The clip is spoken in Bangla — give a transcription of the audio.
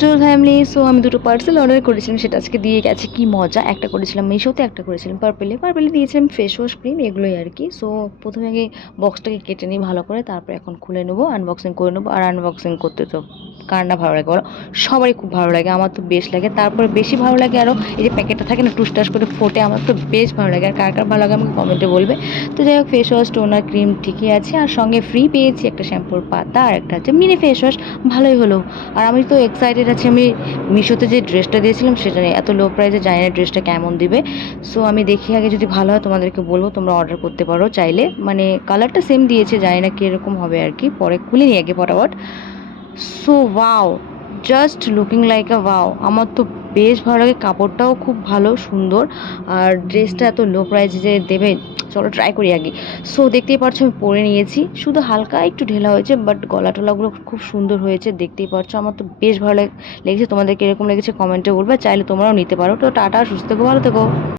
Little family. সো আমি দুটো পার্সেল অর্ডার করেছিলাম, সেটা আজকে দিয়ে গেছে। কি মজা! একটা করেছিলাম মিশোতে, একটা করেছিলাম পার্পেলে দিয়েছিলাম ফেস ওয়াশ, ক্রিম এগুলোই আর কি। সো প্রথমে আগে বক্সটাকে কেটে নিই ভালো করে, তারপর এখন খুলে নেবো, আনবক্সিং করে নেবো। আর আনবক্সিং করতে তো কার না ভালো লাগে বলো, সবারই খুব ভালো লাগে, আমার তো বেশ লাগে। তারপরে বেশি ভালো লাগে আরও এই যে প্যাকেটটা থাকে না টুসটাস করে ফোটে, আমার তো বেশ ভালো লাগে। আর কার কার ভালো লাগে আমাকে কমেন্টে বলবে। তো যাই হোক, ফেস ওয়াশ, টোনার, ক্রিম ঠিকই আছে, আর সঙ্গে ফ্রি পেয়েছি একটা শ্যাম্পুর পাতা আর একটা হচ্ছে মিনি ফেস ওয়াশ। ভালোই হলো। আর আমি তো এক্সাইটেড আছি, আমি মিশোতে যে ড্রেসটা দিয়েছিলাম সেটা নিয়ে। এত লো প্রাইসে জানি না ড্রেসটা কেমন দিবে। সো আমি দেখি আগে, যদি ভালো হয় তোমাদেরকে বলবো, তোমরা অর্ডার করতে পারো চাইলে। মানে কালারটা সেম দিয়েছে, জানি না কীরকম হবে আর কি, পরে খুলে নিই আগে ফটাফট। So wow, just looking like আ ওয়াও। আমার তো বেশ ভালো লাগে, কাপড়টাও খুব ভালো সুন্দর। আর ড্রেসটা এত লো প্রাইসে যে দেবে, চলো ট্রাই করি আগে। সো দেখতেই পাচ্ছ আমি পরে নিয়েছি, শুধু হালকা একটু ঢেলা হয়েছে, বাট গলা টলাগুলো খুব সুন্দর হয়েছে, দেখতেই পাচ্ছ। আমার তো বেশ ভালো লেগেছে। তোমাদের কীরকম লেগেছে কমেন্টে বলবে, চাইলে তোমরাও নিতে পারো। তো টাটা, সুস্থ থেকো, ভালো থেকো।